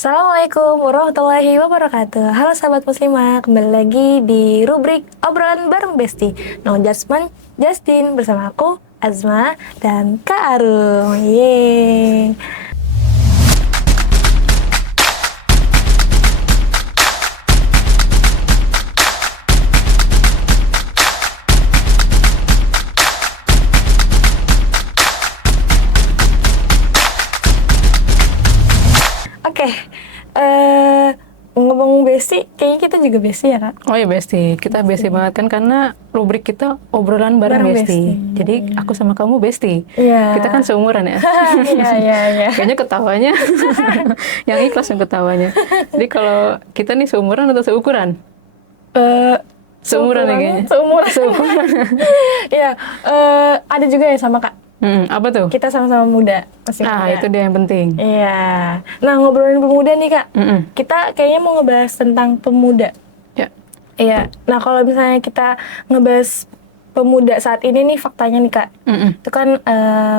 Assalamualaikum warahmatullahi wabarakatuh. Halo sahabat muslimah, kembali lagi di rubrik obrolan bareng Besti. No Judgment, Justin bersama aku Azma dan Kak Arum. Yeay. Oke, ngomong Besti, kayaknya kita juga Besti ya Kak? Oh ya Besti, kita Besti banget kan karena rubrik kita obrolan bareng Bareng Besti. Besti. Jadi aku sama kamu Besti. Iya. Kita kan seumuran ya. Iya. Kayaknya ketawanya, yang ikhlas yang ketawanya. Jadi kalau kita nih seumuran atau seukuran? Seumuran ya kayaknya. Seumuran. Iya, ada juga yang sama Kak. Apa tuh? Kita sama-sama muda, masih muda. Itu dia yang penting. Iya. Nah, ngobrolin pemuda nih, Kak. Kita kayaknya mau ngebahas tentang pemuda. Ya. Iya. Nah, kalau misalnya kita ngebahas pemuda saat ini nih faktanya nih, Kak. Itu kan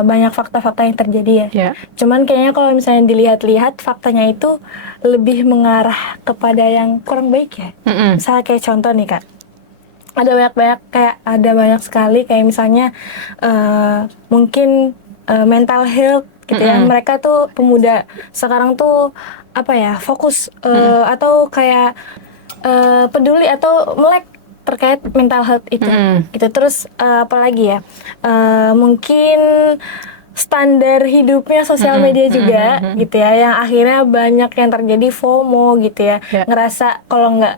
banyak fakta-fakta yang terjadi ya. Ya. Cuman kayaknya kalau misalnya dilihat-lihat faktanya itu lebih mengarah kepada yang kurang baik ya. Misalnya kayak contoh nih, Kak. Ada banyak sekali kayak misalnya mungkin mental health gitu ya. Mereka tuh pemuda sekarang tuh apa ya, fokus atau kayak peduli atau melek terkait mental health itu gitu. Terus apalagi ya, mungkin standar hidupnya sosial media juga gitu ya, yang akhirnya banyak yang terjadi FOMO gitu ya. Ngerasa kalau nggak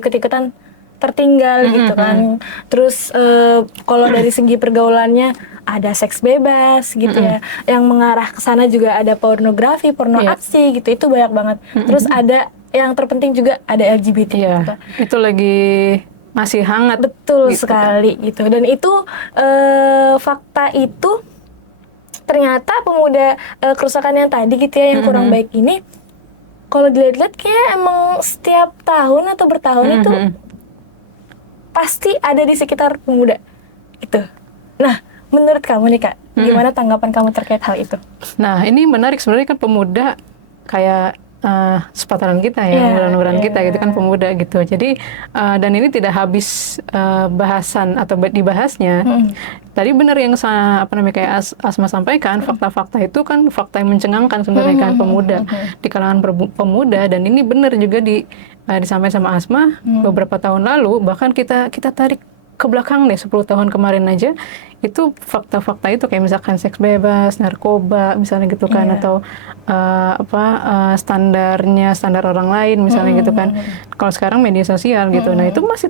ikut-ikutan tertinggal gitu kan. Terus kalau dari segi pergaulannya ada seks bebas gitu ya. Yang mengarah ke sana juga ada pornografi, porno aksi gitu. Itu banyak banget. Terus ada yang terpenting juga ada LGBT gitu. Itu lagi masih hangat. Betul gitu sekali gitu. Dan itu fakta itu ternyata pemuda kerusakan yang tadi gitu ya, yang kurang baik ini, kalau dilihat-lihat kayak emang setiap tahun atau bertahun itu pasti ada di sekitar pemuda itu. Nah, menurut kamu nih Kak, gimana tanggapan kamu terkait hal itu? Nah, ini menarik sebenarnya kan pemuda kayak sepantaran kita ya, umuran-umuran kita gitu kan, pemuda gitu. Jadi dan ini tidak habis bahasan atau dibahasnya. Tadi benar yang kayak Asma sampaikan, fakta-fakta itu kan fakta yang mencengangkan sebenarnya kan pemuda di kalangan pemuda, dan ini benar juga disampaikan sama Asma beberapa tahun lalu. Bahkan kita tarik ke belakang nih 10 tahun kemarin aja, itu fakta-fakta itu kayak misalkan seks bebas, narkoba misalnya gitu kan, atau standar orang lain misalnya gitu kan. Kalau sekarang media sosial gitu, nah itu masih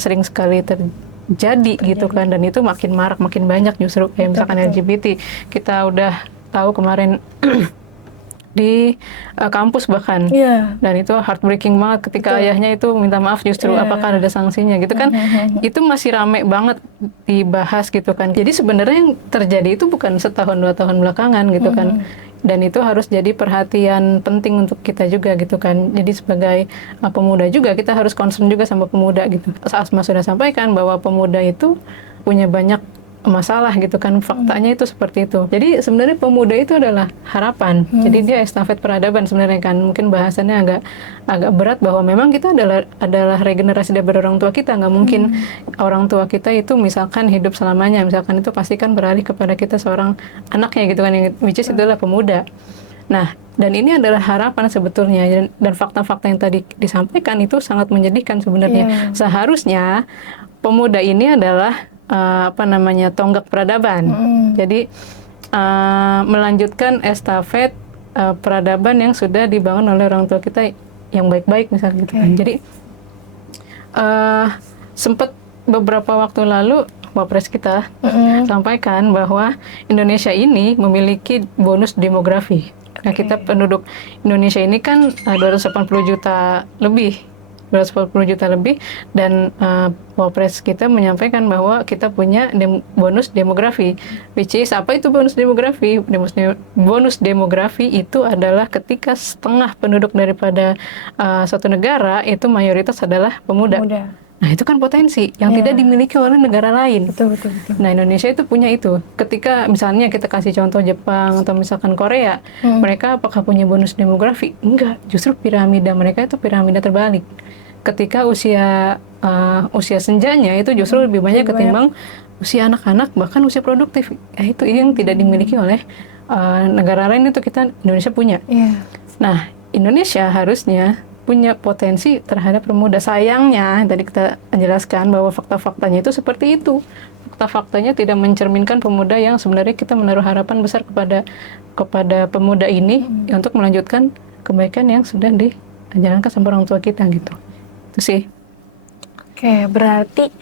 sering sekali terjadi gitu kan, dan itu makin marak, makin banyak justru kayak misalkan LGBT. Kita udah tahu kemarin di kampus bahkan, dan itu heartbreaking banget ketika ayahnya itu minta maaf justru, apakah ada sanksinya gitu kan. Itu masih rame banget dibahas gitu kan. Jadi sebenarnya yang terjadi itu bukan setahun 2 tahun belakangan gitu kan, dan itu harus jadi perhatian penting untuk kita juga gitu kan. Jadi sebagai pemuda juga kita harus concern juga sama pemuda gitu. Asma sudah sampaikan bahwa pemuda itu punya banyak masalah gitu kan, faktanya itu seperti itu. Jadi sebenarnya pemuda itu adalah harapan. Jadi dia estafet peradaban sebenarnya kan. Mungkin bahasannya agak berat bahwa memang kita adalah regenerasi dari orang tua kita. Nggak mungkin orang tua kita itu misalkan hidup selamanya, misalkan itu pasti kan beralih kepada kita seorang anaknya gitu kan, yang which is adalah pemuda. Nah, dan ini adalah harapan sebetulnya, dan fakta-fakta yang tadi disampaikan itu sangat menyedihkan sebenarnya. Seharusnya pemuda ini adalah tonggak peradaban. Jadi melanjutkan estafet peradaban yang sudah dibangun oleh orang tua kita yang baik-baik misalnya gitu kan. Jadi sempat beberapa waktu lalu Wapres kita sampaikan bahwa Indonesia ini memiliki bonus demografi. Nah, kita penduduk Indonesia ini kan 280 juta lebih, dan Wapres kita menyampaikan bahwa kita punya bonus demografi. Which is, apa itu bonus demografi? Bonus demografi itu adalah ketika setengah penduduk daripada suatu negara itu mayoritas adalah pemuda. Nah, itu kan potensi yang tidak dimiliki oleh negara lain. Betul, betul, betul. Nah, Indonesia itu punya itu. Ketika misalnya kita kasih contoh Jepang atau misalkan Korea, mereka apakah punya bonus demografi? Enggak, justru piramida mereka itu piramida terbalik. Ketika usia senjanya itu justru lebih banyak ketimbang usia anak-anak, bahkan usia produktif. Itu yang tidak dimiliki oleh negara lain, itu Indonesia punya. Nah, Indonesia harusnya punya potensi terhadap pemuda. Sayangnya, tadi kita jelaskan bahwa fakta-faktanya itu seperti itu. Fakta-faktanya tidak mencerminkan pemuda yang sebenarnya kita menaruh harapan besar kepada pemuda ini untuk melanjutkan kebaikan yang sudah dijalankan sama orang tua kita gitu. Itu sih. Oke, berarti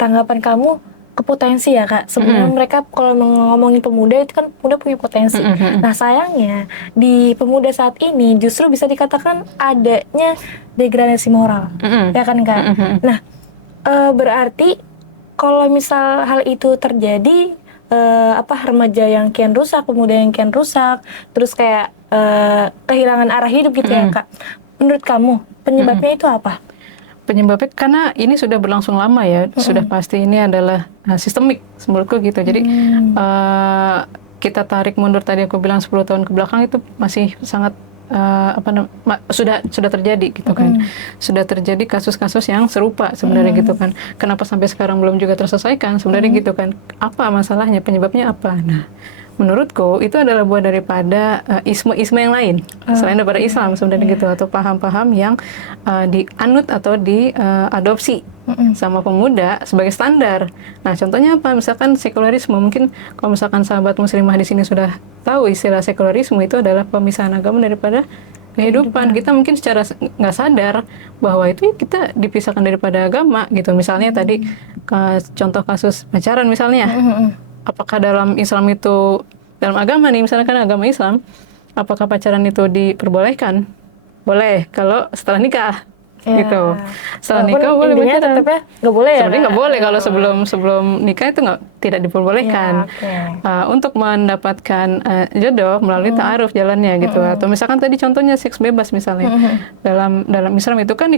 tanggapan kamu ke potensi ya Kak. Sebenarnya mereka kalau ngomongin pemuda itu kan pemuda punya potensi. Nah sayangnya di pemuda saat ini justru bisa dikatakan adanya degradasi moral, ya kan Kak. Nah berarti kalau misal hal itu terjadi, remaja yang kian rusak, pemuda yang kian rusak, terus kayak kehilangan arah hidup gitu ya Kak. Menurut kamu penyebabnya itu apa? Penyebabnya karena ini sudah berlangsung lama ya, sudah pasti ini adalah sistemik menurutku gitu. Jadi kita tarik mundur tadi aku bilang 10 tahun ke belakang itu masih sangat sudah terjadi gitu kan. Sudah terjadi kasus-kasus yang serupa sebenarnya gitu kan. Kenapa sampai sekarang belum juga terselesaikan sebenarnya gitu kan. Apa masalahnya, penyebabnya apa? Nah, menurutku itu adalah buah daripada isme-isme yang lain selain daripada Islam sebenarnya gitu, atau paham-paham yang dianut atau diadopsi sama pemuda sebagai standar. Nah, contohnya apa? Misalkan sekularisme. Mungkin kalau misalkan sahabat muslimah di sini sudah tahu istilah sekularisme itu adalah pemisahan agama daripada kehidupan. Kita mungkin secara nggak sadar bahwa itu kita dipisahkan daripada agama gitu. Misalnya tadi contoh kasus pacaran misalnya. Apakah dalam Islam itu, dalam agama nih, misalnya kan agama Islam, apakah pacaran itu diperbolehkan? Boleh, kalau setelah nikah, gitu. Setelah nikah boleh pacaran. Tetapnya nggak boleh ya? Sebenarnya nggak boleh, kalau sebelum nikah itu tidak diperbolehkan. Untuk mendapatkan jodoh melalui ta'aruf jalannya gitu. Atau misalkan tadi contohnya seks bebas misalnya. Dalam Islam itu kan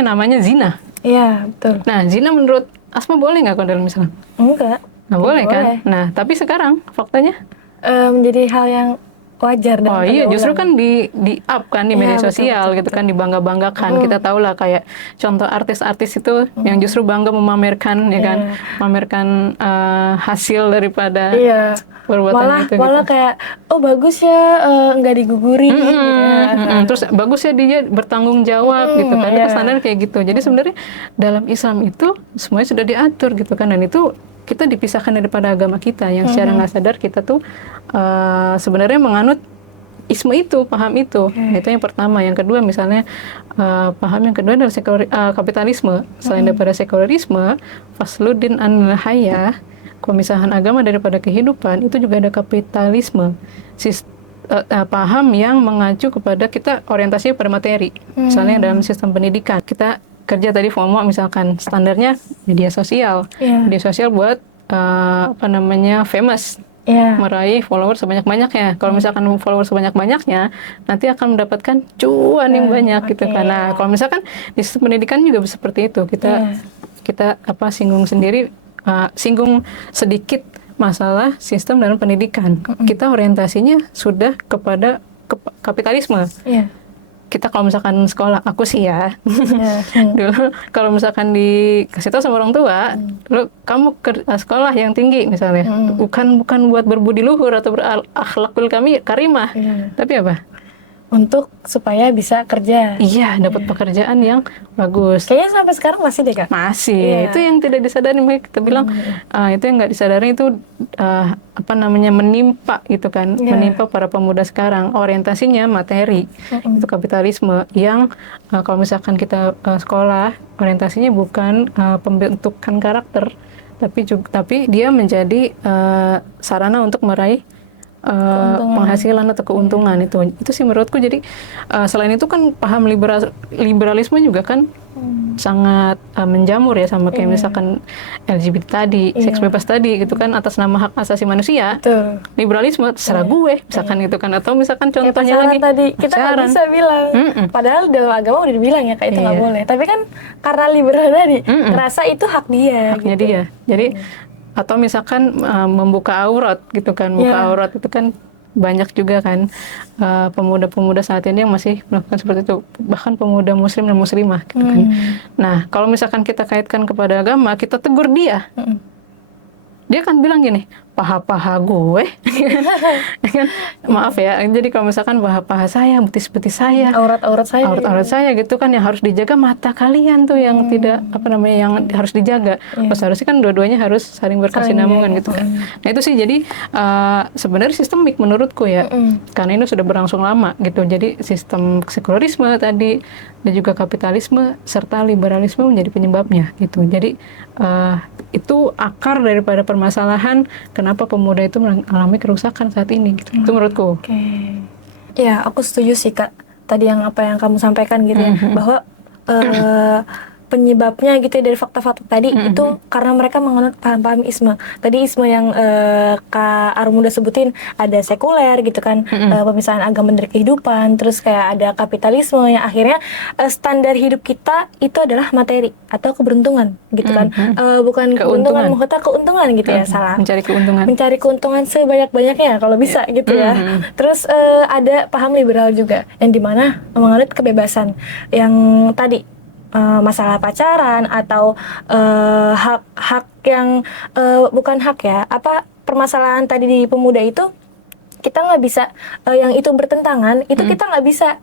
namanya zina. Iya, betul. Nah, zina menurut Asma boleh nggak kalau dalam Islam? Enggak. Nggak boleh kan? Nah, tapi sekarang faktanya menjadi hal yang wajar dan iya, justru kan di up kan di media sosial gitu kan, dibangga-banggakan. Kita tahu lah kayak contoh artis-artis itu yang justru bangga memamerkan ya kan, memamerkan hasil daripada perbuatan itu. Malah gitu. kayak bagus ya nggak diguguri. Terus bagus ya dia bertanggung jawab gitu kan. Itu standar kayak gitu. Jadi sebenarnya dalam Islam itu semuanya sudah diatur gitu kan, dan itu kita dipisahkan daripada agama kita yang secara nggak sadar kita tuh sebenarnya menganut isme itu, paham itu. Itu yang pertama. Yang kedua misalnya paham yang kedua adalah kapitalisme. Selain daripada sekularisme, fasludin anil hayah, pemisahan agama daripada kehidupan, itu juga ada kapitalisme. Paham yang mengacu kepada kita orientasinya pada materi. Misalnya dalam sistem pendidikan, kita kerja tadi FOMO misalkan, standarnya media sosial. Media sosial buat famous. Meraih followers sebanyak-banyaknya. Kalau misalkan followers sebanyak-banyaknya, nanti akan mendapatkan cuan yang banyak gitu kan. Nah, kalau misalkan di sistem pendidikan juga seperti itu. Kita singgung sedikit masalah sistem dalam pendidikan. Kita orientasinya sudah kepada kapitalisme. Kita kalau misalkan sekolah, aku sih ya, dulu kalau misalkan dikasih tahu sama orang tua, lu kamu sekolah yang tinggi misalnya, bukan buat berbudi luhur atau berakhlakul karimah, tapi apa? Untuk supaya bisa kerja. Iya, dapat pekerjaan yang bagus. Kayaknya sampai sekarang masih deh Kak. Masih. Itu yang tidak disadari, kita bilang itu yang nggak disadari itu menimpa gitu kan, menimpa para pemuda sekarang. Orientasinya materi, itu kapitalisme yang kalau misalkan kita sekolah, orientasinya bukan pembentukan karakter, tapi dia menjadi sarana untuk meraih penghasilan atau keuntungan. Itu sih menurutku. Jadi selain itu kan paham liberalisme juga kan sangat menjamur ya, sama kayak misalkan LGBT tadi, seks bebas tadi gitu kan, atas nama hak asasi manusia. Betul. Liberalisme terserah gue misalkan gitu kan, atau misalkan contohnya lagi tadi kita nggak bisa bilang, padahal dalam agama udah dibilang ya kayak itu nggak boleh, tapi kan karena liberal tadi ngerasa itu hak dia, haknya gitu. dia. Jadi atau misalkan membuka aurat gitu kan, buka aurat itu kan banyak juga kan pemuda-pemuda saat ini yang masih melakukan seperti itu, bahkan pemuda muslim dan muslimah gitu kan. Nah, kalau misalkan kita kaitkan kepada agama, kita tegur dia, dia akan bilang gini, paha-paha gue, kan? Maaf ya, jadi kalau misalkan paha-paha saya, betis-betis saya, aurat-aurat saya gitu kan, yang harus dijaga mata kalian tuh, yang tidak yang harus dijaga. Seharusnya kan dua-duanya harus saling berkesinambungan gitu kan. Nah itu sih, jadi sebenarnya sistemik menurutku ya, karena ini sudah berlangsung lama gitu. Jadi sistem sekularisme tadi dan juga kapitalisme serta liberalisme menjadi penyebabnya gitu. Jadi itu akar daripada permasalahan kenapa pemuda itu mengalami kerusakan saat ini gitu. Itu menurutku. Ya, aku setuju sih Kak. Tadi yang apa yang kamu sampaikan gitu ya, bahwa penyebabnya gitu ya dari fakta-fakta tadi itu karena mereka menganut paham-paham isme. Tadi isme yang Kak Arum udah sebutin, ada sekuler gitu kan, pemisahan agama dari kehidupan, terus kayak ada kapitalisme yang akhirnya standar hidup kita itu adalah materi atau keberuntungan gitu kan. Bukan keberuntungan, maksudnya keuntungan gitu ya, salah. Mencari keuntungan sebanyak-banyaknya kalau bisa gitu ya. Terus ada paham liberal juga yang dimana menganut kebebasan yang tadi masalah pacaran atau hak yang bukan hak ya, apa permasalahan tadi di pemuda itu kita nggak bisa yang itu bertentangan itu kita nggak bisa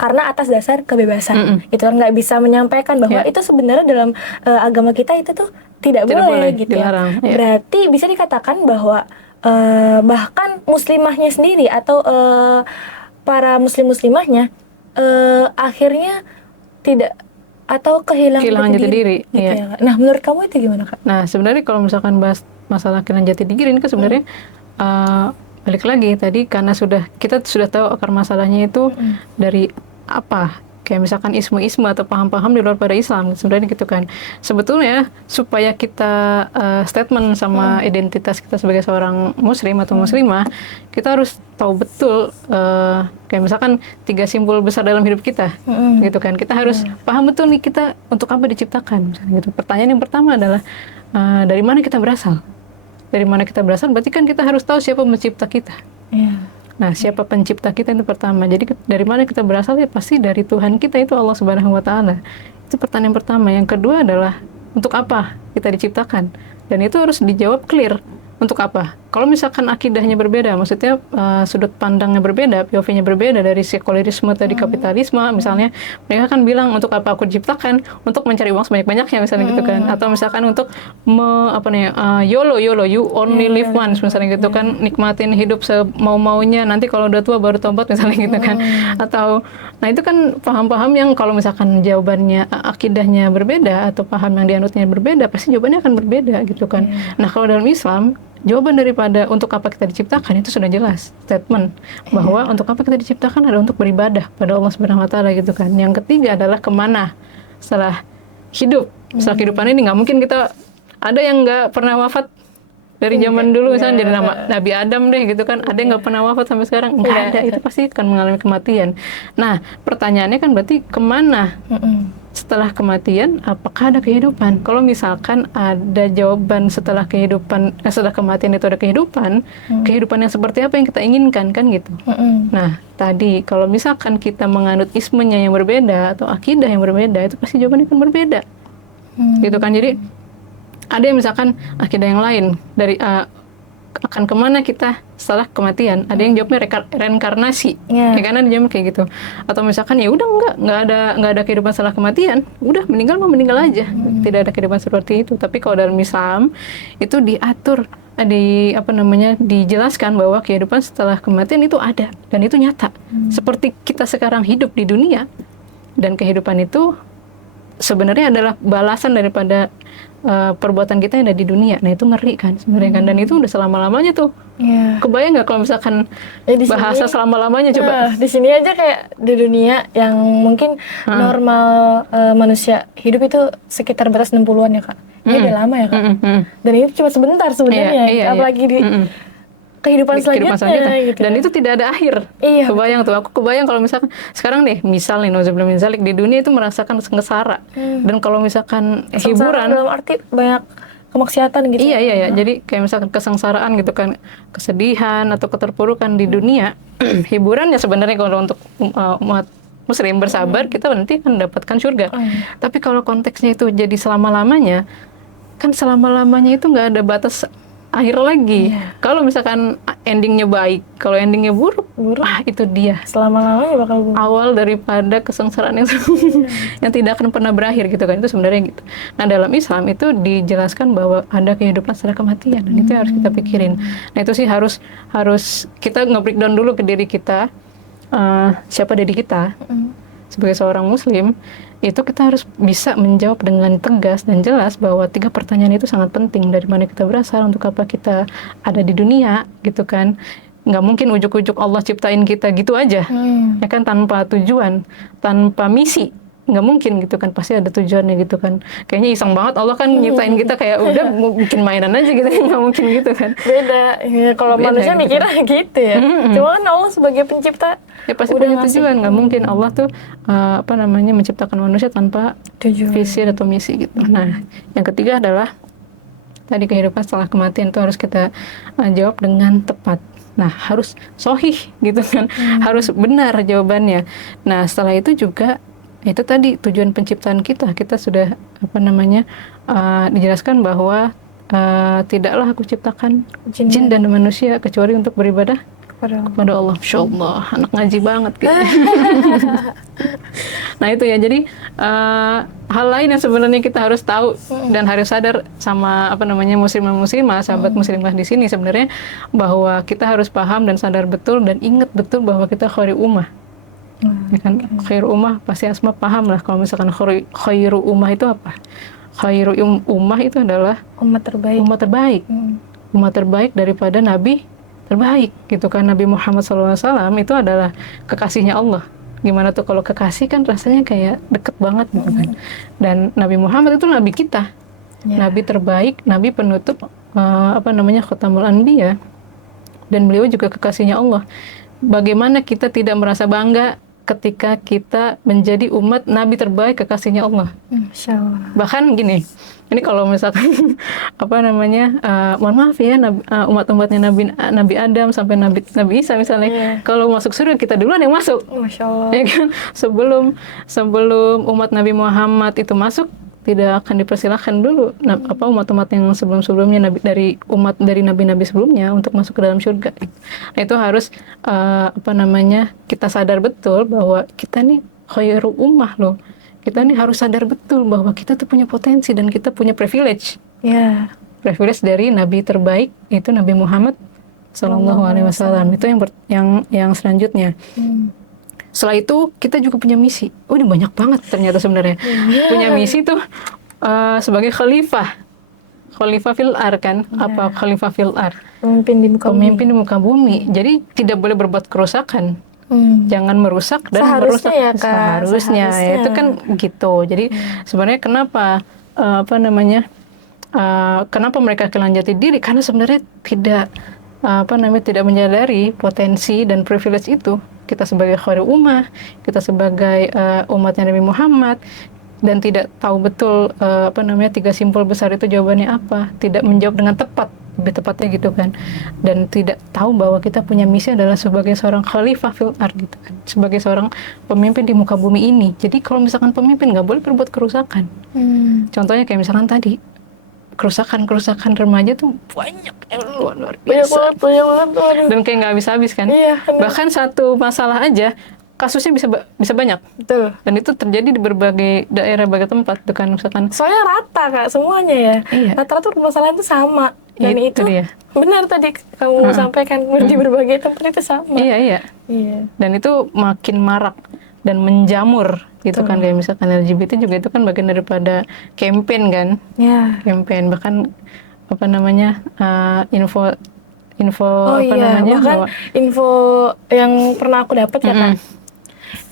karena atas dasar kebebasan itu kan, nggak bisa menyampaikan bahwa itu sebenarnya dalam agama kita itu tuh tidak boleh gitu dilarang, ya. Berarti bisa dikatakan bahwa bahkan muslimahnya sendiri atau para muslimahnya akhirnya tidak atau kehilangan jati diri gitu ya. Nah, menurut kamu itu gimana Kak? Nah, sebenarnya kalau misalkan bahas masalah kehilangan jati diri ini kan sebenarnya balik lagi tadi, karena kita sudah tahu akar masalahnya itu dari apa, kayak misalkan isme-isme atau paham-paham di luar pada Islam sebenarnya gitu kan. Sebetulnya supaya kita statement sama identitas kita sebagai seorang muslim atau muslimah, kita harus tahu betul kayak misalkan 3 simbol besar dalam hidup kita gitu kan. Kita harus paham betul nih kita untuk apa diciptakan gitu. Pertanyaan yang pertama adalah dari mana kita berasal? Dari mana kita berasal berarti kan kita harus tahu siapa pencipta kita. Nah, siapa pencipta kita itu pertama. Jadi dari mana kita berasal ya pasti dari Tuhan kita, itu Allah Subhanahu wa taala. Itu pertanyaan pertama. Yang kedua adalah untuk apa kita diciptakan? Dan itu harus dijawab clear. Untuk apa? Kalau misalkan akidahnya berbeda, maksudnya sudut pandangnya berbeda, POV-nya berbeda dari sekularisme tadi kapitalisme, misalnya mereka kan bilang untuk apa aku diciptakan? Untuk mencari uang sebanyak-banyaknya misalnya gitu kan, atau misalkan untuk YOLO, you only live once misalnya gitu kan, nikmatin hidup semau-maunya, nanti kalau udah tua baru tobat misalnya gitu kan, atau nah itu kan paham-paham yang kalau misalkan jawabannya akidahnya berbeda atau paham yang dianutnya berbeda, pasti jawabannya akan berbeda gitu kan. Nah kalau dalam Islam jawaban daripada untuk apa kita diciptakan itu sudah jelas, statement bahwa untuk apa kita diciptakan adalah untuk beribadah pada Allah Subhanahu wa taala gitu kan. Yang ketiga adalah kemana setelah hidup. Setelah kehidupan ini nggak mungkin kita, ada yang nggak pernah wafat dari zaman dulu misalnya jadi Nabi Adam deh gitu kan, ada yang nggak pernah wafat sampai sekarang, nggak ada, itu pasti akan mengalami kematian. Nah pertanyaannya kan berarti kemana setelah kematian, apakah ada kehidupan? Kalau misalkan ada jawaban setelah kehidupan, setelah kematian itu ada kehidupan, kehidupan yang seperti apa yang kita inginkan kan gitu. Nah tadi kalau misalkan kita menganut ismenya yang berbeda atau akidah yang berbeda, itu pasti jawabannya akan berbeda, gitu kan. Jadi ada yang misalkan akidah yang lain dari akan kemana kita setelah kematian, ada yang jawabnya reinkarnasi, ya kan, ada jawabnya kayak gitu. Atau misalkan ya udah nggak ada kehidupan setelah kematian, udah meninggal aja, tidak ada kehidupan seperti itu. Tapi kalau dalam Islam itu diatur, dijelaskan bahwa kehidupan setelah kematian itu ada dan itu nyata, seperti kita sekarang hidup di dunia, dan kehidupan itu sebenarnya adalah balasan daripada perbuatan kita yang ada di dunia. Nah itu ngeri kan sebenarnya kan, dan itu udah selama-lamanya tuh. Iya. Kebayang nggak kalau misalkan Di bahasa sini, selama-lamanya coba? di sini aja kayak di dunia yang mungkin normal manusia hidup itu sekitar batas 60-an ya Kak. Ini udah lama ya Kak. Dan itu cuma sebentar sebenarnya, apalagi di kehidupan selanjutnya gitu. Dan itu tidak ada akhir. Iya. Kebayang tuh, aku kebayang kalau misalkan sekarang deh, misal nih, nauzubillah min dzalik, di dunia itu merasakan sengsara. Dan kalau misalkan hiburan dalam arti banyak kemaksiatan gitu. Iya. Jadi kayak misalkan kesengsaraan gitu kan, kesedihan atau keterpurukan di dunia, hiburannya sebenarnya kalau untuk umat muslim bersabar, kita nanti akan mendapatkan surga. Tapi kalau konteksnya itu jadi selama-lamanya, kan selama-lamanya itu nggak ada batas akhir lagi. Kalau misalkan endingnya baik, kalau endingnya buruk, itu dia Selama-lamanya bakal buruk. awal daripada kesengsaraan yang tidak akan pernah berakhir gitu kan, itu sebenarnya gitu. Nah dalam Islam itu dijelaskan bahwa ada kehidupan setelah kematian, dan itu yang harus kita pikirin. Nah itu sih harus kita nge-breakdown dulu ke diri kita, siapa diri kita sebagai seorang muslim. Itu kita harus bisa menjawab dengan tegas dan jelas bahwa 3 pertanyaan itu sangat penting. Dari mana kita berasal, untuk apa kita ada di dunia gitu kan. Nggak mungkin ujuk-ujuk Allah ciptain kita gitu aja, ya kan, tanpa tujuan, tanpa misi. Nggak mungkin gitu kan, pasti ada tujuannya gitu kan. Kayaknya iseng banget Allah kan nyiptain kita kayak udah mau bikin mainan aja gitu, nggak mungkin gitu kan. Beda, ya, kalau manusia gitu mikirnya gitu ya. Cuma kan Allah sebagai pencipta ya pasti punya tujuan. Nggak mungkin Allah tuh menciptakan manusia tanpa tujuan, visi atau misi gitu. Nah yang ketiga adalah tadi kehidupan setelah kematian itu harus kita jawab dengan tepat. Nah harus sahih gitu kan, harus benar jawabannya. Nah setelah itu juga itu tadi tujuan penciptaan kita sudah dijelaskan bahwa tidaklah aku ciptakan jin dan manusia kecuali untuk beribadah kepada Allah. Masya Allah, anak ngaji banget gitu. Nah itu ya, jadi hal lain yang sebenarnya kita harus tahu dan harus sadar sama muslimah, sahabat muslimah di sini sebenarnya, bahwa kita harus paham dan sadar betul dan ingat betul bahwa kita khairu ummah. Ya kan, khairu ummah pasti Asma paham lah kalau misalkan khairu ummah itu apa. Khairu ummah itu adalah umat terbaik. Umat terbaik daripada nabi terbaik gitu kan. Nabi Muhammad SAW itu adalah kekasihnya Allah. Gimana tuh kalau kekasih kan rasanya kayak deket banget gitu kan. Dan Nabi Muhammad itu nabi kita, nabi terbaik, nabi penutup Khatamul Anbiya, dan beliau juga kekasihnya Allah. Bagaimana kita tidak merasa bangga ketika kita menjadi umat nabi terbaik kekasihnya Allah. Insyaallah. Bahkan gini, ini kalau misalkan mohon maaf ya, umat-umatnya Nabi Adam sampai Nabi Isa misalnya, kalau masuk surga kita duluan yang masuk. Masya Allah. Ya kan? Sebelum umat Nabi Muhammad itu masuk, tidak akan dipersilahkan dulu umat-umat yang sebelum-sebelumnya dari nabi-nabi sebelumnya untuk masuk ke dalam surga. Nah, itu harus kita sadar betul bahwa kita nih khairu ummah loh. Kita nih harus sadar betul bahwa kita tuh punya potensi dan kita punya privilege. Privilege dari nabi terbaik itu Nabi Muhammad sallallahu alaihi wasallam. Itu yang selanjutnya. Setelah itu kita juga punya misi. Ini banyak banget ternyata sebenarnya. Punya misi tuh sebagai khalifah fil ar kan. Apa khalifah fil ar? Pemimpin di muka bumi. Jadi tidak boleh berbuat kerusakan. Jangan merusak dan merusak. Seharusnya ya, itu kan gitu. Jadi sebenarnya kenapa kenapa mereka kehilangan jati diri? Karena sebenarnya tidak menyadari potensi dan privilege itu. Kita sebagai khairu ummah, kita sebagai umatnya Nabi Muhammad, dan tidak tahu betul 3 simpul besar itu jawabannya apa, tidak menjawab dengan tepat, lebih tepatnya gitu kan, dan tidak tahu bahwa kita punya misi adalah sebagai seorang khalifah fil ard gitu kan, sebagai seorang pemimpin di muka bumi ini. Jadi kalau misalkan pemimpin nggak boleh berbuat kerusakan. Contohnya kayak misalkan tadi, kerusakan remaja tuh banyak, luar biasa. Banyak. Dan kayak nggak habis-habis kan. Bahkan satu masalah aja kasusnya bisa banyak. Betul. Dan itu terjadi di berbagai daerah, berbagai tempat tuh kan, misalkan. Soalnya rata Kak, semuanya ya. Rata-rata permasalahan itu sama. Dan itu dia. Benar tadi kamu sampaikan, di berbagai tempat itu sama. Iya. Dan itu makin marak dan menjamur gitu kan. Kayak misalkan LGBT juga itu kan bagian daripada campaign kan. Campaign, bahkan apa namanya, info bahkan bahwa info yang pernah aku dapat ya Kak,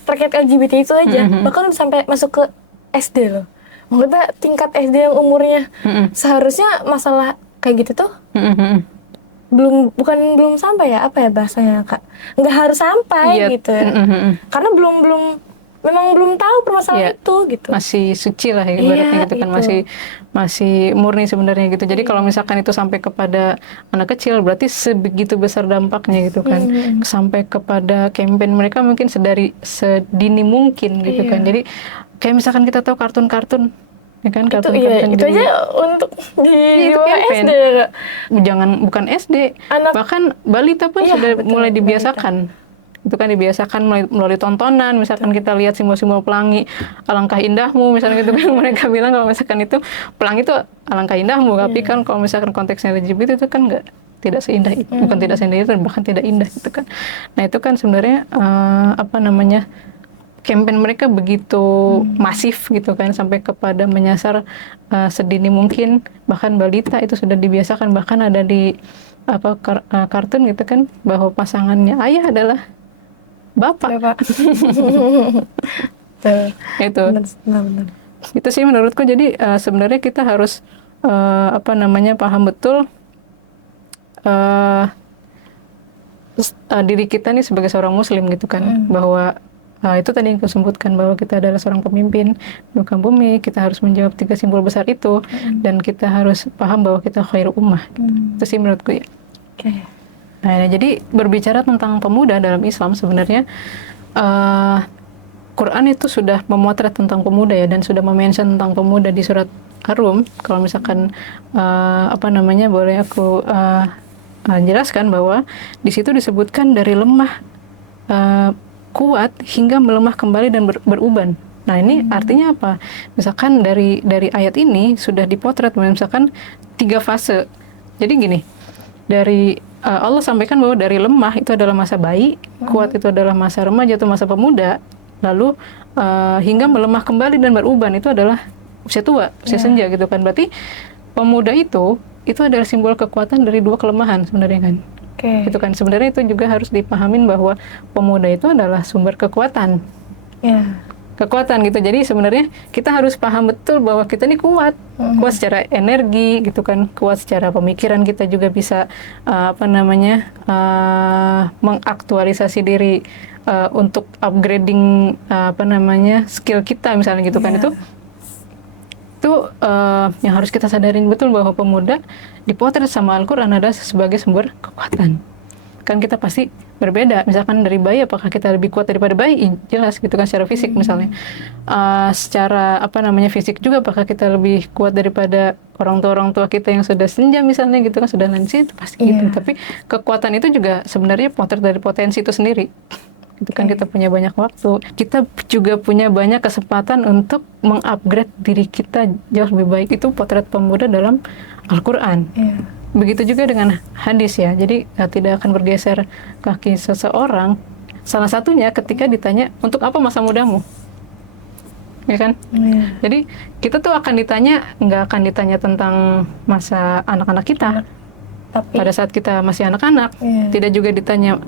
terkait LGBT itu aja, bahkan sampai masuk ke SD loh. Maksudnya tingkat SD yang umurnya seharusnya masalah kayak gitu tuh belum sampai ya, apa ya bahasanya Kak, nggak harus sampai gitu ya. Karena memang belum tahu permasalahan itu gitu. Masih suci lah ya, ibaratnya gitu kan, masih murni sebenarnya gitu. Jadi kalau misalkan itu sampai kepada anak kecil, berarti sebegitu besar dampaknya gitu kan. Sampai kepada campaign mereka mungkin sedini mungkin gitu kan. Jadi kayak misalkan kita tahu kartun-kartun, ya kan, kartun-kartun itu aja untuk di bawah SD ya Kak. Bukan SD, bahkan balita pun sudah mulai dibiasakan. Itu kan dibiasakan melalui tontonan. Misalkan kita lihat simbol-simbol pelangi, alangkah indahmu misalnya gitu kan. Mereka bilang kalau misalkan itu pelangi itu alangkah indahmu, tapi kan kalau misalkan konteksnya LGBT itu kan tidak seindah itu, bukan tidak seindah itu, bahkan tidak indah gitu kan. Nah itu kan sebenarnya campaign mereka begitu masif gitu kan, sampai kepada menyasar sedini mungkin, bahkan balita itu sudah dibiasakan. Bahkan ada di kartun gitu kan, bahwa pasangannya ayah adalah bapak. Itu benar. Itu sih menurutku. Jadi sebenarnya kita harus paham betul diri kita nih sebagai seorang muslim gitu kan, bahwa itu tadi yang aku sebutkan, bahwa kita adalah seorang pemimpin di muka bumi. Kita harus menjawab 3 simbol besar itu, dan kita harus paham bahwa kita khairu ummah. Itu sih menurutku ya. Nah, jadi berbicara tentang pemuda dalam Islam, sebenarnya Quran itu sudah memotret tentang pemuda ya, dan sudah memention tentang pemuda di surat Ar-Rum. Kalau misalkan boleh aku jelaskan, bahwa di situ disebutkan dari lemah, kuat, hingga melemah kembali dan beruban. Nah ini artinya apa? Misalkan dari ayat ini sudah dipotret misalkan 3 fase. Jadi gini, dari Allah sampaikan bahwa dari lemah itu adalah masa bayi, kuat itu adalah masa remaja atau masa pemuda, lalu hingga melemah kembali dan beruban itu adalah usia tua, usia senja gitu kan. Berarti pemuda itu adalah simbol kekuatan dari 2 kelemahan sebenarnya kan. Gitu kan. Sebenarnya itu juga harus dipahamin bahwa pemuda itu adalah sumber kekuatan. Kekuatan gitu. Jadi sebenarnya kita harus paham betul bahwa kita ini kuat secara energi gitu kan, kuat secara pemikiran. Kita juga bisa mengaktualisasi diri untuk upgrading skill kita misalnya gitu kan. Itu yang harus kita sadarin betul, bahwa pemuda dipotret sama Al-Quran adalah sebagai sumber kekuatan. Kan kita pasti berbeda. Misalkan dari bayi, apakah kita lebih kuat daripada bayi? Jelas gitu kan, secara fisik misalnya. Secara fisik juga, apakah kita lebih kuat daripada orang tua kita yang sudah senja misalnya gitu kan, sudah lansia, itu pasti gitu. Tapi kekuatan itu juga sebenarnya potret dari potensi itu sendiri. Itu kan kita punya banyak waktu, kita juga punya banyak kesempatan untuk mengupgrade diri kita jauh lebih baik. Itu potret pemuda dalam Al-Quran. Begitu juga dengan hadis ya. Jadi tidak akan bergeser kaki seseorang. Salah satunya ketika ditanya, untuk apa masa mudamu? Ya kan? Jadi kita tuh nggak akan ditanya tentang masa anak-anak kita. Tapi pada saat kita masih anak-anak, tidak juga ditanya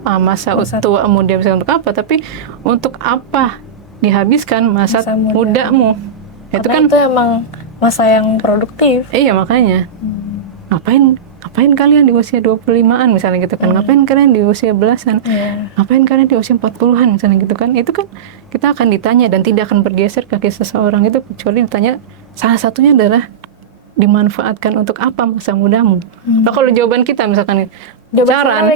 masa tua muda bisa untuk apa, tapi untuk apa dihabiskan masa mudamu. Itu kan emang masa yang produktif. Iya, makanya. Ngapain kalian di usia 25-an misalnya gitu kan? Ngapain kalian di usia belasan? Ngapain kalian di usia 40-an misalnya gitu kan? Itu kan kita akan ditanya, dan tidak akan bergeser kaki seseorang itu kecuali ditanya. Salah satunya adalah dimanfaatkan untuk apa masa mudamu. Nah, kalau jawaban kita misalkan pacaran,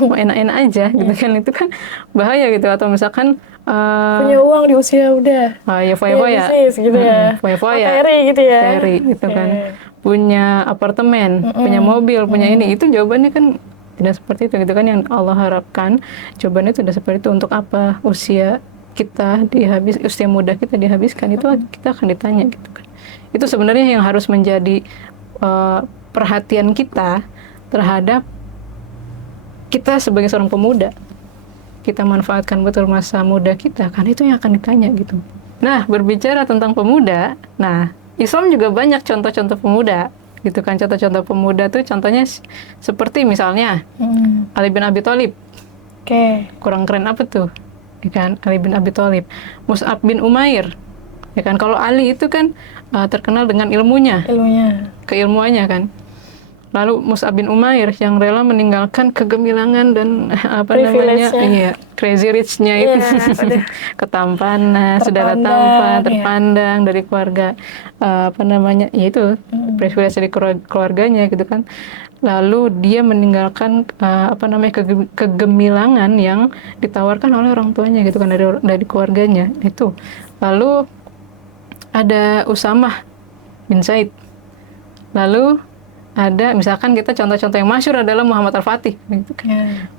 mau enak-enak aja gitu kan, itu kan bahaya gitu. Atau misalkan punya uang di usia udah foya-foya gitu ya, Materi gitu kan, punya apartemen, punya mobil, punya ini, itu jawabannya kan tidak seperti itu gitu kan. Yang Allah harapkan jawabannya tidak seperti itu. Untuk apa usia muda kita dihabiskan, itu kita akan ditanya gitu kan. Itu sebenarnya yang harus menjadi perhatian kita terhadap kita sebagai seorang pemuda. kita manfaatkan betul masa muda kita, kan itu yang akan ditanya gitu. Nah, berbicara tentang pemuda, nah Islam juga banyak contoh-contoh pemuda gitu kan. Contoh-contoh pemuda tuh contohnya seperti misalnya Ali bin Abi Thalib. Kurang keren apa tuh? Ya kan, Ali bin Abi Thalib. Mus'ab bin Umair. Ya kan, kalau Ali itu kan terkenal dengan ilmunya. Keilmuannya kan. Lalu Mus'ab bin Umair yang rela meninggalkan kegemilangan dan crazy rich-nya itu, ketampanan, saudara tampan, terpandang dari keluarga, itu privilege dari keluarganya gitu kan. Lalu dia meninggalkan kegemilangan yang ditawarkan oleh orang tuanya gitu kan, dari keluarganya itu. Lalu ada Usamah bin Zaid. Lalu ada misalkan kita contoh-contoh yang masyhur adalah Muhammad Al-Fatih gitu.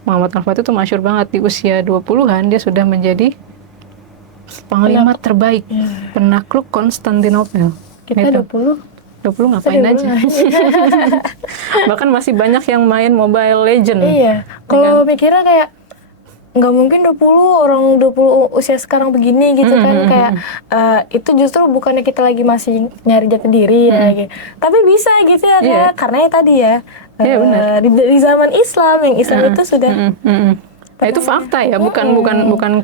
Muhammad Al-Fatih itu masyhur banget, di usia 20-an dia sudah menjadi panglima terbaik, penakluk Konstantinopel. Kita 20 ngapain aja. Bahkan masih banyak yang main Mobile Legend. Iya. Kalau mikirnya kayak nggak mungkin 20 usia sekarang begini gitu kan, kayak itu justru bukannya kita lagi masih nyari jati diri ya gitu. Tapi bisa gitu ya, karena ya tadi ya di zaman Islam yang Islam itu sudah nah, itu fakta ya, bukan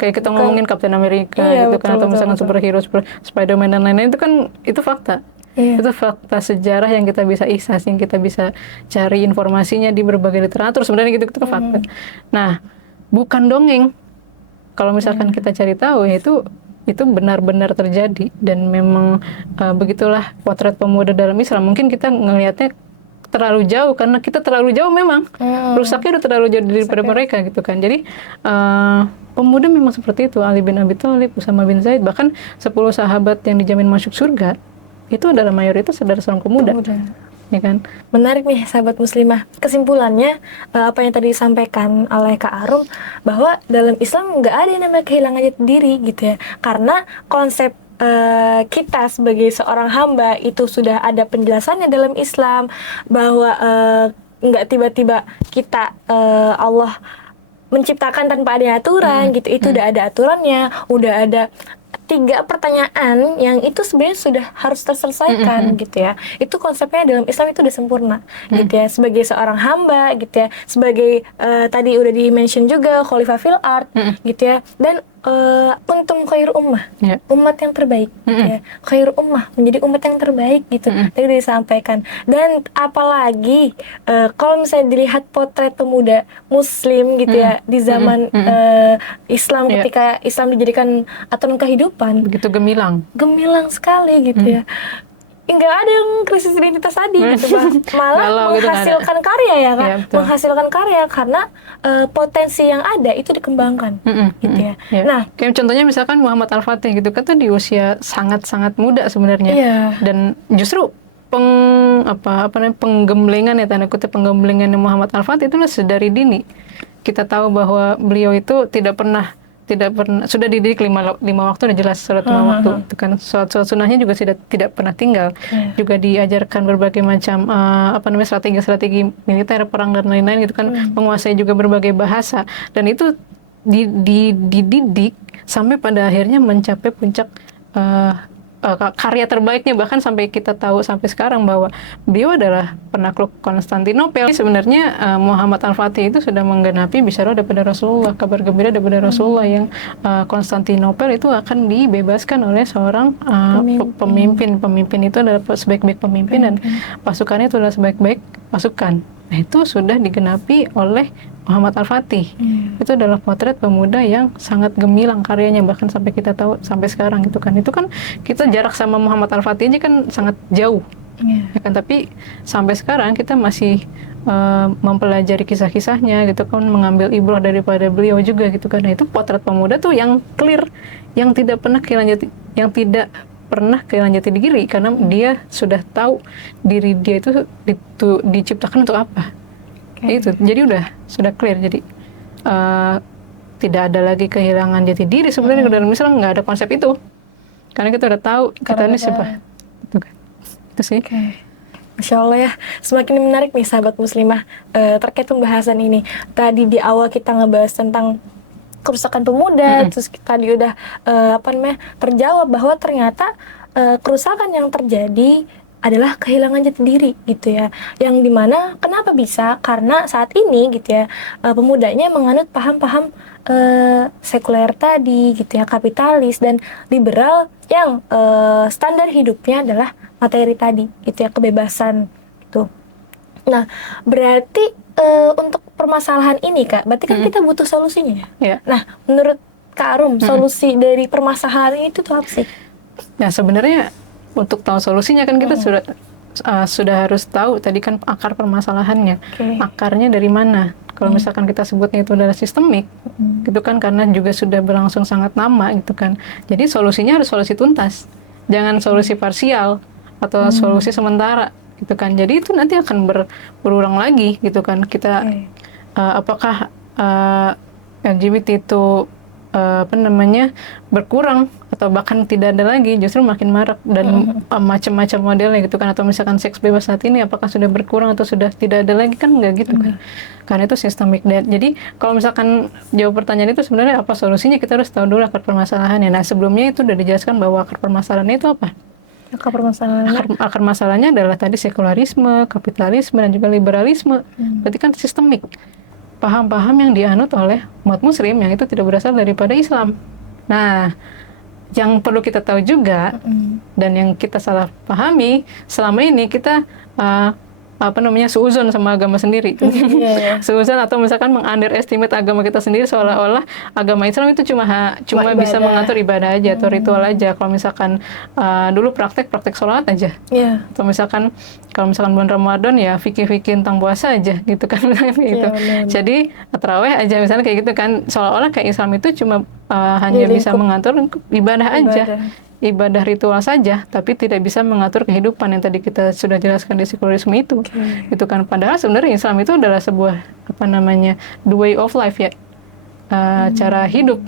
kayak kita ngomongin Captain America gitu kan, atau misalnya superhero Spider-Man dan lain-lain, itu kan itu fakta. Itu fakta sejarah yang kita bisa ihsas, yang kita bisa cari informasinya di berbagai literatur sebenarnya gitu, itu fakta. Nah, bukan dongeng. Kalau misalkan kita cari tahu, itu benar-benar terjadi, dan memang begitulah potret pemuda dalam Islam. Mungkin kita ngelihatnya terlalu jauh karena kita terlalu jauh, memang rusaknya udah terlalu jauh daripada mereka gitu kan. Jadi pemuda memang seperti itu. Ali bin Abi Thalib, Usama bin Zaid, bahkan 10 sahabat yang dijamin masuk surga itu adalah mayoritas adalah seorang pemuda. Ya kan? Menarik nih sahabat muslimah. Kesimpulannya apa yang tadi disampaikan oleh Kak Arum, bahwa dalam Islam nggak ada yang namanya kehilangan jati diri gitu ya. Karena konsep kita sebagai seorang hamba itu sudah ada penjelasannya dalam Islam, bahwa nggak tiba-tiba kita Allah menciptakan tanpa ada aturan gitu. Itu udah ada aturannya, udah ada 3 pertanyaan yang itu sebenarnya sudah harus terselesaikan gitu ya. Itu konsepnya dalam Islam itu udah sempurna gitu ya. Sebagai seorang hamba gitu ya, sebagai tadi udah di-mention juga khalifah fil ard gitu ya. Dan untung khair ummah, umat yang terbaik gitu ya. Khair ummah, menjadi umat yang terbaik gitu. Tadi udah disampaikan. Dan apalagi kalau misalnya dilihat potret pemuda muslim gitu ya di zaman Islam, ketika Islam dijadikan aturan kehidupan, begitu gemilang sekali gitu ya. Nggak ada yang krisis identitas tadi gitu, malah menghasilkan karya ya kan, menghasilkan karya karena potensi yang ada itu dikembangkan gitu ya. Nah, kayak contohnya misalkan Muhammad Al-Fatih gitu kan, tuh di usia sangat-sangat muda sebenarnya, dan justru penggemblengan ya, tanda kutip penggemblengan Muhammad Al-Fatih itu sedari dini. Kita tahu bahwa beliau itu tidak pernah sudah dididik 5 waktu, udah jelas sholat 5 waktu itu kan. Sholat sunnahnya juga tidak pernah tinggal. Juga diajarkan berbagai macam strategi militer, perang dan lain-lain gitu kan. Menguasai juga berbagai bahasa, dan itu dididik sampai pada akhirnya mencapai puncak karya terbaiknya. Bahkan sampai kita tahu sampai sekarang bahwa beliau adalah penakluk Konstantinopel. Sebenarnya Muhammad Al-Fatih itu sudah menggenapi bisyarah daripada Rasulullah, kabar gembira daripada Rasulullah, yang Konstantinopel itu akan dibebaskan oleh seorang pemimpin. Pemimpin itu adalah sebaik-baik pemimpin, dan pasukannya itu adalah sebaik-baik pasukan. Nah, itu sudah digenapi oleh Muhammad Al-Fatih. Itu adalah potret pemuda yang sangat gemilang karyanya, bahkan sampai kita tahu sampai sekarang gitu kan. Itu kan kita jarak sama Muhammad Al-Fatih aja kan sangat jauh. Ya kan, tapi sampai sekarang kita masih mempelajari kisah-kisahnya gitu kan, mengambil ibrah daripada beliau juga gitu kan. Nah, itu potret pemuda tuh yang clear, yang tidak pernah kehilangan jati diri, karena dia sudah tahu diri dia itu diciptakan untuk apa. Itu jadi sudah clear. Jadi tidak ada lagi kehilangan jati diri sebenarnya. Dalam Islam nggak ada konsep itu, karena kita udah tahu kita ini siapa. Itu sih. Masya Allah ya, semakin menarik nih sahabat muslimah terkait pembahasan ini. Tadi di awal kita ngebahas tentang kerusakan pemuda, terus tadi udah terjawab bahwa ternyata kerusakan yang terjadi adalah kehilangan jati diri gitu ya, yang dimana kenapa bisa, karena saat ini gitu ya pemudanya menganut paham-paham sekuler tadi gitu ya, kapitalis dan liberal yang standar hidupnya adalah materi tadi gitu ya, kebebasan gitu. Nah berarti untuk permasalahan ini Kak, berarti kan kita butuh solusinya ya. Yeah. Nah menurut Kak Arum, solusi dari permasalahan ini itu tuh apa sih? Nah sebenarnya untuk tahu solusinya kan kita sudah harus tahu tadi kan akar permasalahannya. Akarnya dari mana? Kalau misalkan kita sebutnya itu adalah sistemik, gitu kan, karena juga sudah berlangsung sangat lama gitu kan. Jadi solusinya harus solusi tuntas, jangan solusi parsial atau solusi sementara gitu kan. Jadi itu nanti akan berulang lagi gitu kan. Kita apakah LGBT itu berkurang atau bahkan tidak ada lagi, justru makin marak dan macam-macam modelnya gitu kan. Atau misalkan seks bebas saat ini apakah sudah berkurang atau sudah tidak ada lagi, kan nggak gitu kan, karena itu sistemik. Jadi kalau misalkan jawab pertanyaan itu sebenarnya apa solusinya, kita harus tahu dulu akar permasalahannya. Nah sebelumnya itu udah dijelaskan bahwa akar permasalahannya itu apa. Akar masalahnya adalah tadi sekularisme, kapitalisme, dan juga liberalisme. Berarti kan sistemik, paham-paham yang dianut oleh umat muslim yang itu tidak berasal daripada Islam. Nah, yang perlu kita tahu juga dan yang kita salah pahami selama ini, kita suuzon sama agama sendiri. Suuzon atau misalkan meng-underestimate agama kita sendiri, seolah-olah agama Islam itu cuma bisa mengatur ibadah aja atau ritual aja. Kalau misalkan dulu praktek sholat aja. Atau misalkan kalau misalkan bulan Ramadan ya fikih-fikih tentang puasa aja gitu kan. Gitu. Jadi tarawih aja misalnya kayak gitu kan, seolah-olah kayak Islam itu cuma hanya bisa mengatur ibadah aja. Ibadah ritual saja, tapi tidak bisa mengatur kehidupan yang tadi kita sudah jelaskan di sekularisme itu. Itu kan, padahal sebenarnya Islam itu adalah sebuah the way of life ya, cara hidup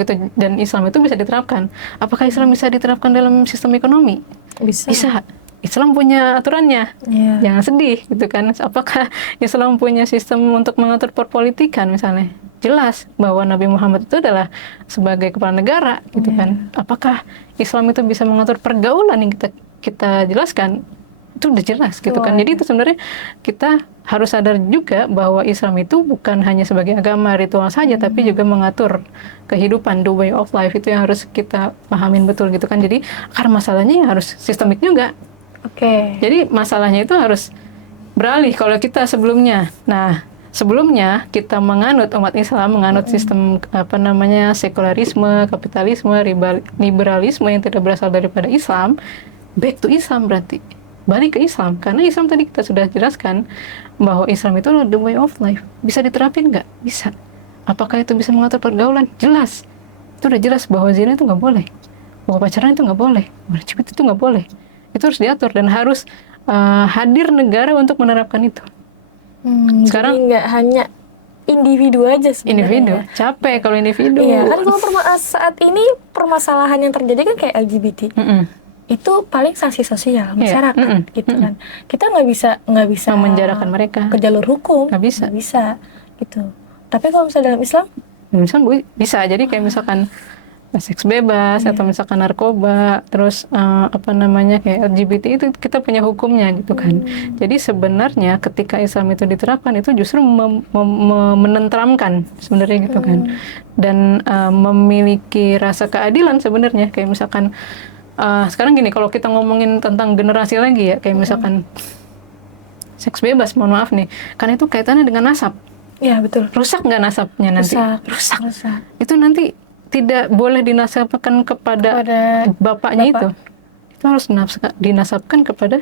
gitu. Dan Islam itu bisa diterapkan. Apakah Islam bisa diterapkan dalam sistem ekonomi? Bisa. Islam punya aturannya, jangan sedih gitu kan. Apakah Islam punya sistem untuk mengatur perpolitikan misalnya? Jelas bahwa Nabi Muhammad itu adalah sebagai kepala negara gitu kan. Apakah Islam itu bisa mengatur pergaulan yang kita jelaskan? Itu udah jelas gitu kan. Jadi itu sebenarnya kita harus sadar juga bahwa Islam itu bukan hanya sebagai agama ritual saja, tapi juga mengatur kehidupan, the way of life. Itu yang harus kita pahamin betul gitu kan. Jadi akar masalahnya harus sistemik juga. Jadi masalahnya itu harus beralih kalau kita sebelumnya. Nah, sebelumnya kita umat Islam menganut sistem sekularisme, kapitalisme, liberalisme yang tidak berasal daripada Islam. Back to Islam berarti. Balik ke Islam, karena Islam tadi kita sudah jelaskan bahwa Islam itu adalah the way of life. Bisa diterapin nggak? Bisa. Apakah itu bisa mengatur pergaulan? Jelas. Itu udah jelas bahwa zina itu nggak boleh, bahwa pacaran itu nggak boleh, bahwa LGBT itu nggak boleh. Itu harus diatur dan harus hadir negara untuk menerapkan itu. Sekarang jadi nggak hanya individu aja sebenarnya. Individu, capek kalau individu. Iya, kan kalau saat ini permasalahan yang terjadi kan kayak LGBT. Itu paling sanksi sosial masyarakat gitu kan. Kita nggak bisa memenjarakan mereka ke jalur hukum. Nggak bisa gitu. Tapi kalau misalnya dalam Islam bisa. Jadi kayak misalkan seks bebas atau misalkan narkoba, terus kayak LGBT itu kita punya hukumnya gitu kan. Jadi sebenarnya ketika Islam itu diterapkan itu justru menenteramkan sebenarnya gitu kan, dan memiliki rasa keadilan sebenarnya. Kayak misalkan sekarang gini, kalau kita ngomongin tentang generasi lagi ya, kayak misalkan seks bebas, mohon maaf nih, karena itu kaitannya dengan nasab. Iya betul. Rusak nggak nasabnya nanti? Rusak. Itu nanti tidak boleh dinasabkan kepada bapaknya itu harus dinasabkan kepada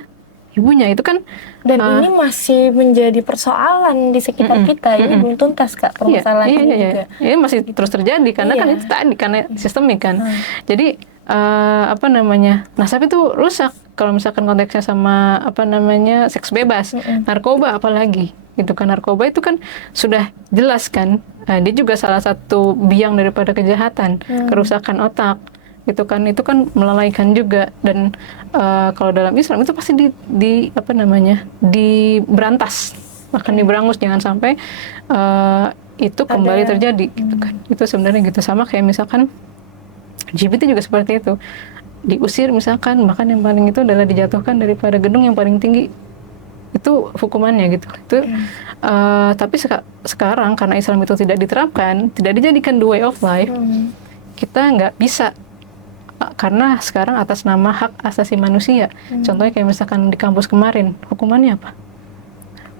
ibunya. Itu kan, dan ini masih menjadi persoalan di sekitar kita. Ini belum tuntas Kak permasalahan ini juga. Ini masih terus terjadi karena kan itu tadi karena sistemik kan. Jadi nasab itu rusak kalau misalkan konteksnya sama seks bebas. Narkoba apalagi gitu kan. Narkoba itu kan sudah jelas kan, dia juga salah satu biang daripada kejahatan, kerusakan otak gitu kan. Itu kan melalaikan juga. Dan kalau dalam Islam itu pasti diberantas, akan diberangus. Jangan sampai itu kembali terjadi gitu kan. Itu sebenarnya gitu, sama kayak misalkan LGBT juga seperti itu, diusir misalkan, bahkan yang paling itu adalah dijatuhkan daripada gedung yang paling tinggi, itu hukumannya gitu. Itu tapi sekarang karena Islam itu tidak diterapkan, tidak dijadikan the way of life, kita nggak bisa, karena sekarang atas nama hak asasi manusia. Contohnya kayak misalkan di kampus kemarin, hukumannya apa?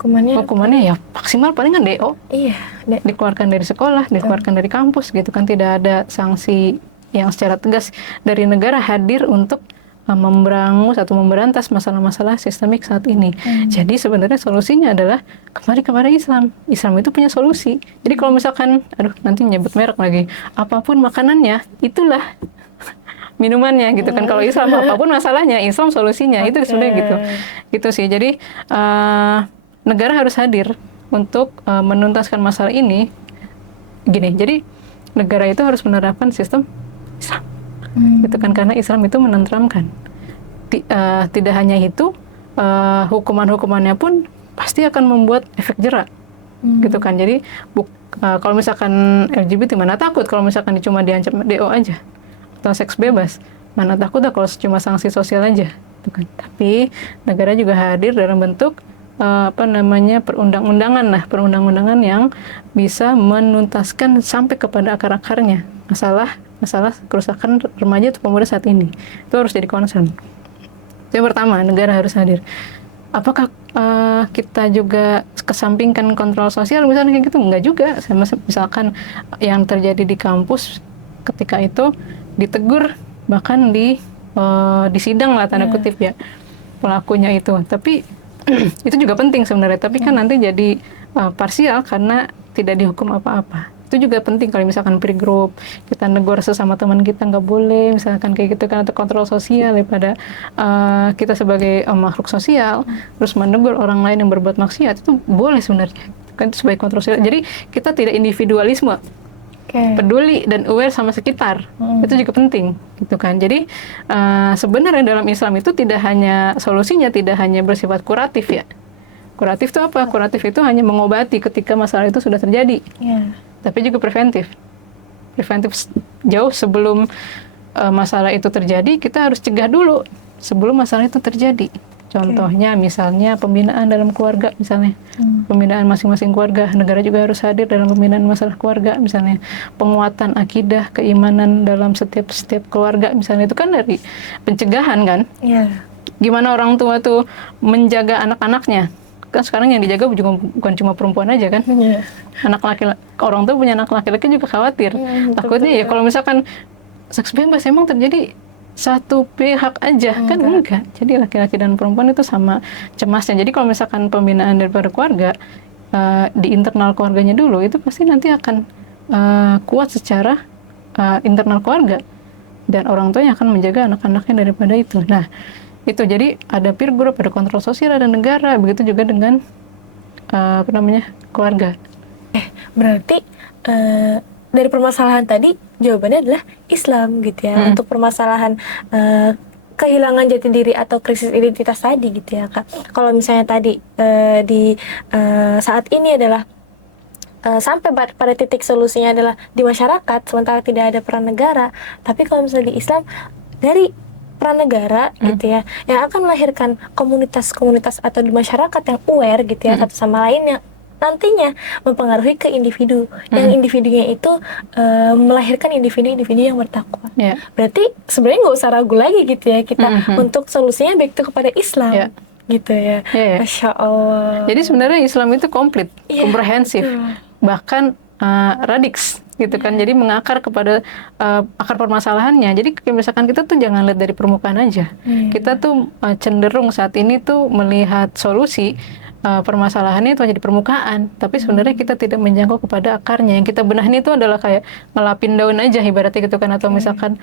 Hukumannya ya maksimal palingan DO. Iya, dikeluarkan dari sekolah, dikeluarkan dari kampus gitu kan. Tidak ada sanksi yang secara tegas dari negara hadir untuk memberangus atau memberantas masalah-masalah sistemik saat ini. Jadi sebenarnya solusinya adalah kembali kepada Islam. Islam itu punya solusi. Jadi kalau misalkan, nanti nyebut merek lagi, apapun makanannya, itulah minumannya gitu kan. Kalau Islam apapun masalahnya, Islam solusinya. Itu sebenarnya gitu. Gitu sih. Jadi negara harus hadir untuk menuntaskan masalah ini. Gini, jadi negara itu harus menerapkan sistem Islam. Gitu kan, karena Islam itu menenteramkan. Tidak hanya itu, hukuman-hukumannya pun pasti akan membuat efek jerak. Gitu kan. Jadi kalau misalkan LGBT, mana takut kalau misalkan cuma diancam DO aja atau seks bebas. Mana takut kalau cuma sanksi sosial aja. Gitu kan. Tapi negara juga hadir dalam bentuk perundang-undangan yang bisa menuntaskan sampai kepada akar-akarnya masalah kerusakan remaja atau pemuda saat ini. Itu harus jadi concern. Yang pertama, negara harus hadir. Apakah kita juga kesampingkan kontrol sosial misalnya kayak gitu? Enggak juga. Misalkan yang terjadi di kampus ketika itu ditegur, bahkan disidang lah tanda kutip ya pelakunya itu. Tapi itu juga penting sebenarnya, tapi kan nanti jadi parsial karena tidak dihukum apa-apa. Itu juga penting kalau misalkan peer group, kita negor sesama teman kita nggak boleh, misalkan kayak gitu kan, atau kontrol sosial daripada kita sebagai makhluk sosial, terus menegur orang lain yang berbuat maksiat, itu boleh sebenarnya. Kan itu sebagai kontrol sosial. Jadi kita tidak individualisme. Peduli dan aware sama sekitar, itu juga penting gitu kan. Jadi sebenarnya dalam Islam itu tidak hanya solusinya tidak hanya bersifat kuratif ya. Kuratif itu apa? Kuratif itu hanya mengobati ketika masalah itu sudah terjadi, tapi juga preventif jauh sebelum masalah itu terjadi. Kita harus cegah dulu sebelum masalah itu terjadi. Contohnya misalnya pembinaan dalam keluarga, misalnya pembinaan masing-masing keluarga, negara juga harus hadir dalam pembinaan masalah keluarga, misalnya penguatan akidah, keimanan dalam setiap keluarga, misalnya itu kan dari pencegahan kan. Gimana orang tua tuh menjaga anak-anaknya, kan sekarang yang dijaga juga bukan cuma perempuan aja kan, anak laki-laki, orang tua punya anak laki-laki juga khawatir, takutnya ya kalau misalkan seks bebas emang terjadi satu pihak aja, kan enggak. Jadi laki-laki dan perempuan itu sama cemasnya. Jadi kalau misalkan pembinaan daripada keluarga, di internal keluarganya dulu, itu pasti nanti akan kuat secara internal keluarga. Dan orang tuanya akan menjaga anak-anaknya daripada itu. Nah, itu jadi ada peer group, ada kontrol sosial, ada negara. Begitu juga dengan keluarga. Berarti dari permasalahan tadi jawabannya adalah Islam gitu ya, untuk permasalahan kehilangan jati diri atau krisis identitas tadi gitu ya Kak. Kalau misalnya tadi di saat ini adalah sampai pada titik solusinya adalah di masyarakat, sementara tidak ada peran negara. Tapi kalau misalnya di Islam, dari peran negara gitu ya, yang akan melahirkan komunitas-komunitas atau di masyarakat yang aware gitu ya, satu sama lain, yang nantinya mempengaruhi ke individu, yang individunya itu melahirkan individu-individu yang bertakwa. Berarti sebenarnya nggak usah ragu lagi gitu ya kita untuk solusinya baik itu kepada Islam. Gitu ya. Masya Allah. Jadi sebenarnya Islam itu komplit, komprehensif, bahkan radiks gitu kan. Jadi mengakar kepada akar permasalahannya. Jadi misalkan kita tuh jangan lihat dari permukaan aja. Kita tuh cenderung saat ini tuh melihat solusi permasalahannya itu hanya di permukaan, tapi sebenarnya kita tidak menjangkau kepada akarnya. Yang kita benahin itu adalah kayak ngelapin daun aja ibaratnya gitu kan, atau misalkan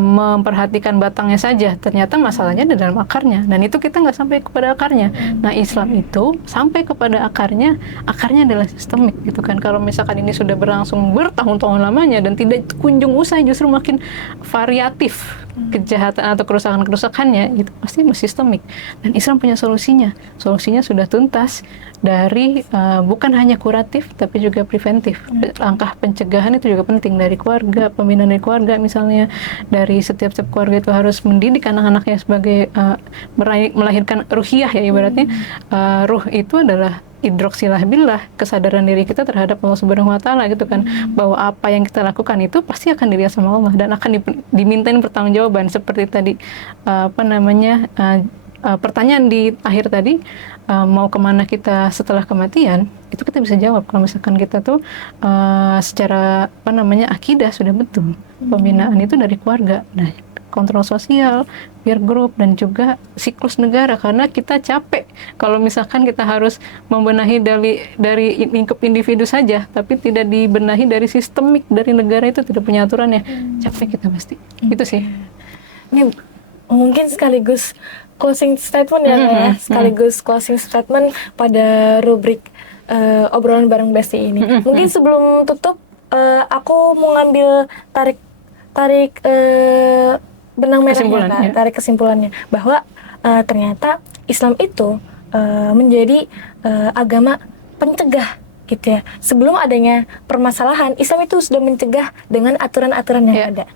memperhatikan batangnya saja. Ternyata masalahnya di dalam akarnya, dan itu kita nggak sampai kepada akarnya. Nah, Islam itu sampai kepada akarnya adalah sistemik gitu kan. Kalau misalkan ini sudah berlangsung bertahun-tahun lamanya dan tidak kunjung usai, justru makin variatif kejahatan atau kerusakan-kerusakannya itu pasti sistemik. Dan Islam punya solusinya. Solusinya sudah tuntas dari bukan hanya kuratif tapi juga preventif. Langkah pencegahan itu juga penting dari keluarga, pembinaan dari keluarga misalnya, dari setiap keluarga itu harus mendidik anak-anaknya sebagai melahirkan ruhiyah ya ibaratnya. Ruh itu adalah idroksilah billah, kesadaran diri kita terhadap Allah Subhanahu wa taala gitu kan, bahwa apa yang kita lakukan itu pasti akan dilihat sama Allah dan akan dimintain pertanggungjawaban seperti tadi pertanyaan di akhir tadi, mau kemana kita setelah kematian, itu kita bisa jawab kalau misalkan kita tuh secara akidah sudah betul. Pembinaan itu dari keluarga. Nah, kontrol sosial, peer group, dan juga siklus negara, karena kita capek kalau misalkan kita harus membenahi dari lingkup individu saja, tapi tidak dibenahi dari sistemik, dari negara itu tidak punya aturannya. Capek kita pasti. Itu sih. Ini mungkin sekaligus closing statement ya, sekaligus closing statement pada rubrik obrolan bareng Besti ini. Mungkin sebelum tutup, aku mau ngambil tarik benang merahnya, Kak, tarik kesimpulannya bahwa ternyata Islam itu menjadi agama pencegah gitu ya. Sebelum adanya permasalahan, Islam itu sudah mencegah dengan aturan-aturan yang ada.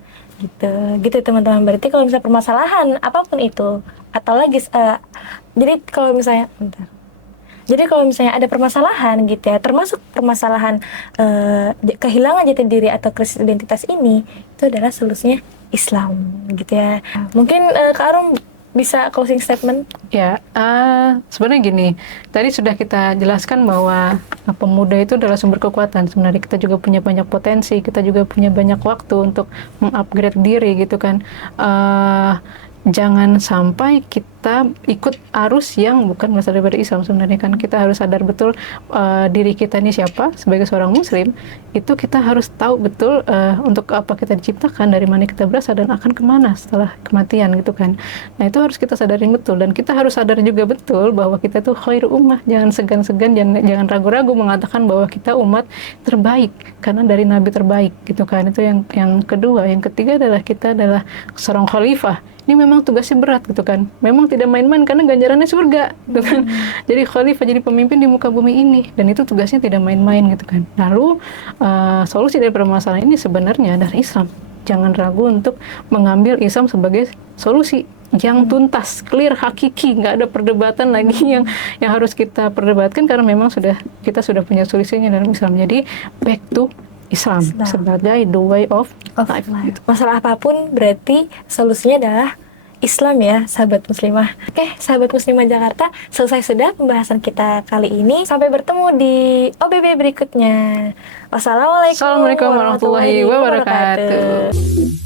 Gitu teman-teman. Berarti kalau misalnya permasalahan apapun itu, atau lagi jadi kalau misalnya ada permasalahan gitu ya, termasuk permasalahan kehilangan jati diri atau krisis identitas ini, itu adalah solusinya Islam gitu ya. Mungkin Kak Arum bisa closing statement? Ya, sebenarnya gini, tadi sudah kita jelaskan bahwa pemuda itu adalah sumber kekuatan. Sebenarnya kita juga punya banyak potensi, kita juga punya banyak waktu untuk mengupgrade diri gitu kan. Jangan sampai kita ikut arus yang bukan berasal dari Islam. Sebenarnya kan kita harus sadar betul diri kita ini siapa sebagai seorang muslim. Itu kita harus tahu betul untuk apa kita diciptakan, dari mana kita berasal, dan akan kemana setelah kematian gitu kan. Nah, itu harus kita sadarin betul, dan kita harus sadar juga betul bahwa kita tuh khairu ummah. Jangan segan-segan, jangan ragu-ragu mengatakan bahwa kita umat terbaik karena dari nabi terbaik gitu kan. Itu yang kedua. Yang ketiga adalah kita adalah seorang khalifah. Ini memang tugasnya berat gitu kan. Memang tidak main-main karena ganjarannya surga gitu kan. Jadi khalifah, jadi pemimpin di muka bumi ini, dan itu tugasnya tidak main-main gitu kan. Lalu solusi dari permasalahan ini sebenarnya dari Islam. Jangan ragu untuk mengambil Islam sebagai solusi yang tuntas, clear, hakiki, nggak ada perdebatan lagi yang harus kita perdebatkan, karena memang kita sudah punya solusinya dalam Islam. Jadi back to Islam sebagai the way of life. Masalah apapun berarti solusinya adalah Islam ya, sahabat muslimah. Oke, sahabat muslimah Jakarta, selesai sudah pembahasan kita kali ini. Sampai bertemu di OBB berikutnya. Wassalamualaikum warahmatullahi wabarakatuh.